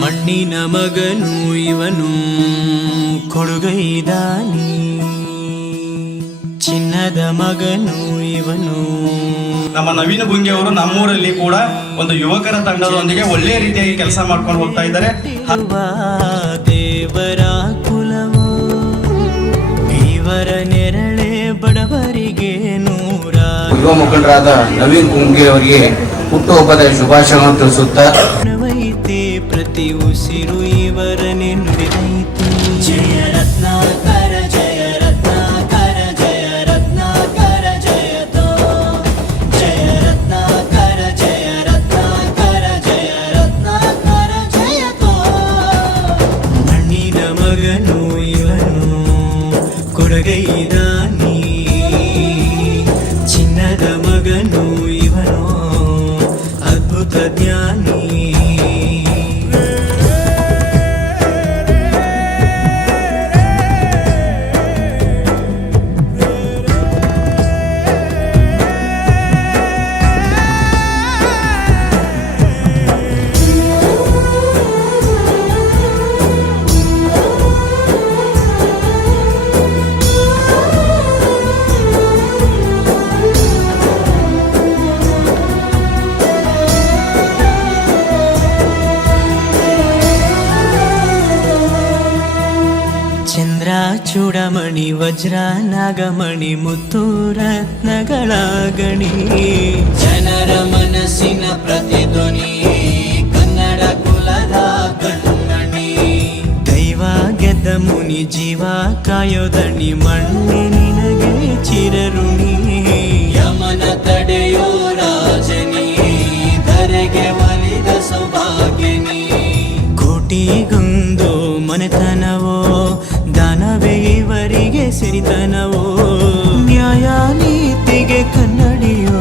ಮಣ್ಣಿನ ಮಗನು ಇವನು ಕೊಡುಗೈದಾನಿ, ಚಿನ್ನದ ಮಗನು ಇವನು. ನಮ್ಮ ನವೀನ ಗುಂಗಿ ಅವರು ನಮ್ಮೂರಲ್ಲಿ ಕೂಡ ಒಂದು ಯುವಕರ ತಂಡದೊಂದಿಗೆ ಒಳ್ಳೆಯ ರೀತಿಯಾಗಿ ಕೆಲಸ ಮಾಡ್ಕೊಂಡು ಹೋಗ್ತಾ ಇದ್ದಾರೆ. ದೇವರ ಕುಲವು ಇವರ ನೆರಳೆ ಬಡವರಿಗೆ ನೂರ. ಯುವ ಮುಖಂಡರಾದ ನವೀನ್ ಗುಂಗಿ ಅವರಿಗೆ ಹುಟ್ಟುಹಬ್ಬದ ಶುಭಾಶಯವನ್ನು ತಿಳಿಸುತ್ತಾ ಪ್ರತಿ ಉಸಿರು ಇವರನ್ನೇ ನುಡಿದೈತಿ. ಜಯ ರತ್ನಾಕರ ಜಯ ರತ್ನಾಕರ ಜಯ ರತ್ನಾಕರ ಜಯತೋ, ಜಯ ರತ್ನಾಕರ ಜಯ ರತ್ನಾಕರ ಜಯ ರತ್ನಾಕರ ಜಯತೋ. ಮಣ್ಣಿನ ಮಗನು ಇವನು ಕೊಡಗೈದಾನಿ, ಚಿನ್ನದ ಮಗನು ಇವನು ಅದ್ಭುತ ಜ್ಞಾನಿ. ಚಂದ್ರ ಚೂಡಮಣಿ ವಜ್ರ ನಾಗಮಣಿ ಮುತ್ತು ರತ್ನಗಳ ಗಣಿ, ಜನರ ಮನಸ್ಸಿನ ಪ್ರತಿಧ್ವನಿ ಕನ್ನಡ ಕುಲದ ಕಣ್ಮಣಿ. ದೈವ ಗೆದ್ದ ಮುನಿ ಜೀವ ಕಾಯೋದಣಿ, ಮಣ್ಣೆ ನಿನಗೆ ಚಿರಋಣಿ. ಯಮನ ತಡೆಯೋ ರಾಜನಿ, ಧರೆಗೆ ಒಲಿದ ಸೌಭಾಗ್ಯನಿ. ಕೋಟಿಗೊಂದು ಮನೆತನವೋ, ದಾನವೇ ಇವರಿಗೆ ಸಿರಿತನವೋ. ನ್ಯಾಯ ನೀತಿಗೆ ಕನ್ನಡಿಯೋ,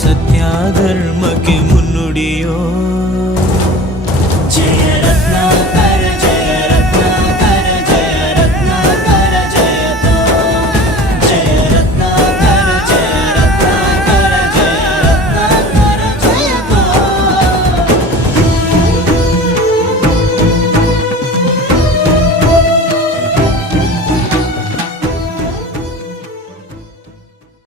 ಸತ್ಯ ಧರ್ಮಕ್ಕೆ